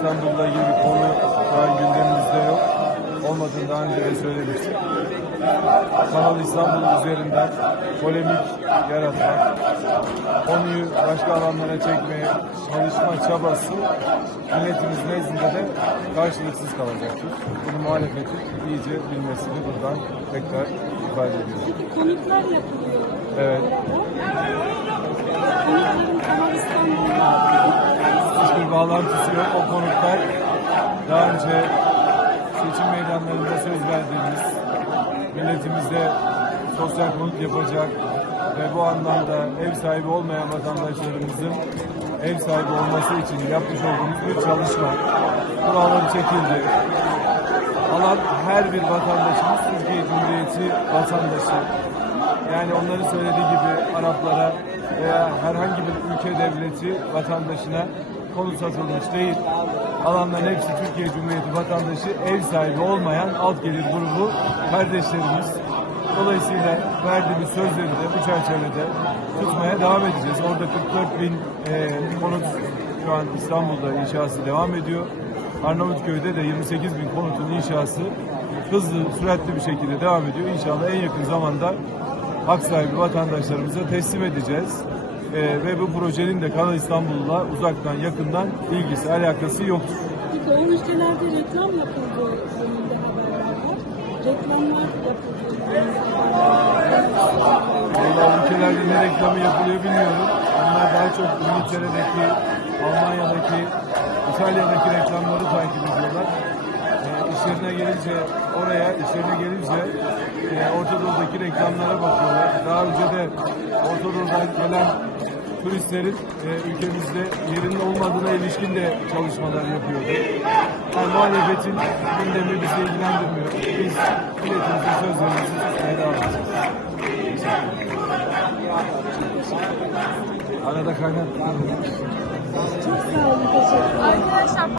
İstanbul'la ilgili bir konu an gündemimizde yok. Olmadığını daha önce de söyledik. Kanal İstanbul üzerinden polemik yaratmak, konuyu başka alanlara çekmeye çalışma çabası milletimiz nezdinde de karşılıksız kalacaktır. Bunu muhalefetin iyice bilmesini buradan tekrar ifade ediyorum. Peki yapılıyor. Evet. Hiçbir bağlantısı yok. O konuklar daha önce seçim meydanlarında söz verdiğimiz milletimize sosyal konut yapacak ve bu anlamda ev sahibi olmayan vatandaşlarımızın ev sahibi olması için yapmış olduğumuz bir çalışma. Kuralları çekildi. Alan her bir vatandaşımız Türkiye Cumhuriyeti vatandaşı. Yani onların söylediği gibi Araplara veya herhangi bir ülke devleti vatandaşına konut satılmış değil. Alanların hepsi Türkiye Cumhuriyeti vatandaşı, ev sahibi olmayan alt gelir grubu kardeşlerimiz. Dolayısıyla verdiğimiz sözleri de bu çerçevede tutmaya devam edeceğiz. Orada 44 bin e, konut şu an İstanbul'da inşası devam ediyor. Arnavutköy'de de 28 bin konutun inşası hızlı, süratli bir şekilde devam ediyor. İnşallah en yakın zamanda hak sahibi vatandaşlarımıza teslim edeceğiz. Ee, ve bu projenin de Kanal İstanbul'la uzaktan yakından ilgisi, alakası yoktur. peki o ülkelerde reklam yapıldığı yönünde haberler var. Reklamlar var. Valla ülkelerde ne reklamı yapılıyor bilmiyorum. Onlar daha çok İngiltere'deki, Almanya'daki, İtalya'daki reklamları takip ediyorlar. Ee, işlerine gelince oraya, işlerine gelince e, Orta Doğu'daki reklamlara bakıyorlar. Daha önce de Orta Doğu'dan gelen turistlerin e, ülkemizde yerinde olmadığına ilişkin de çalışmalar yapıyordu. Yani muhalefetin gündemi bizi ilgilendirmiyor. Biz milletimizin sözlerimizi tutmaya devam edeceğiz. Arada kaynak. Çok sağ olun, teşekkür ederim. Arkadaşlar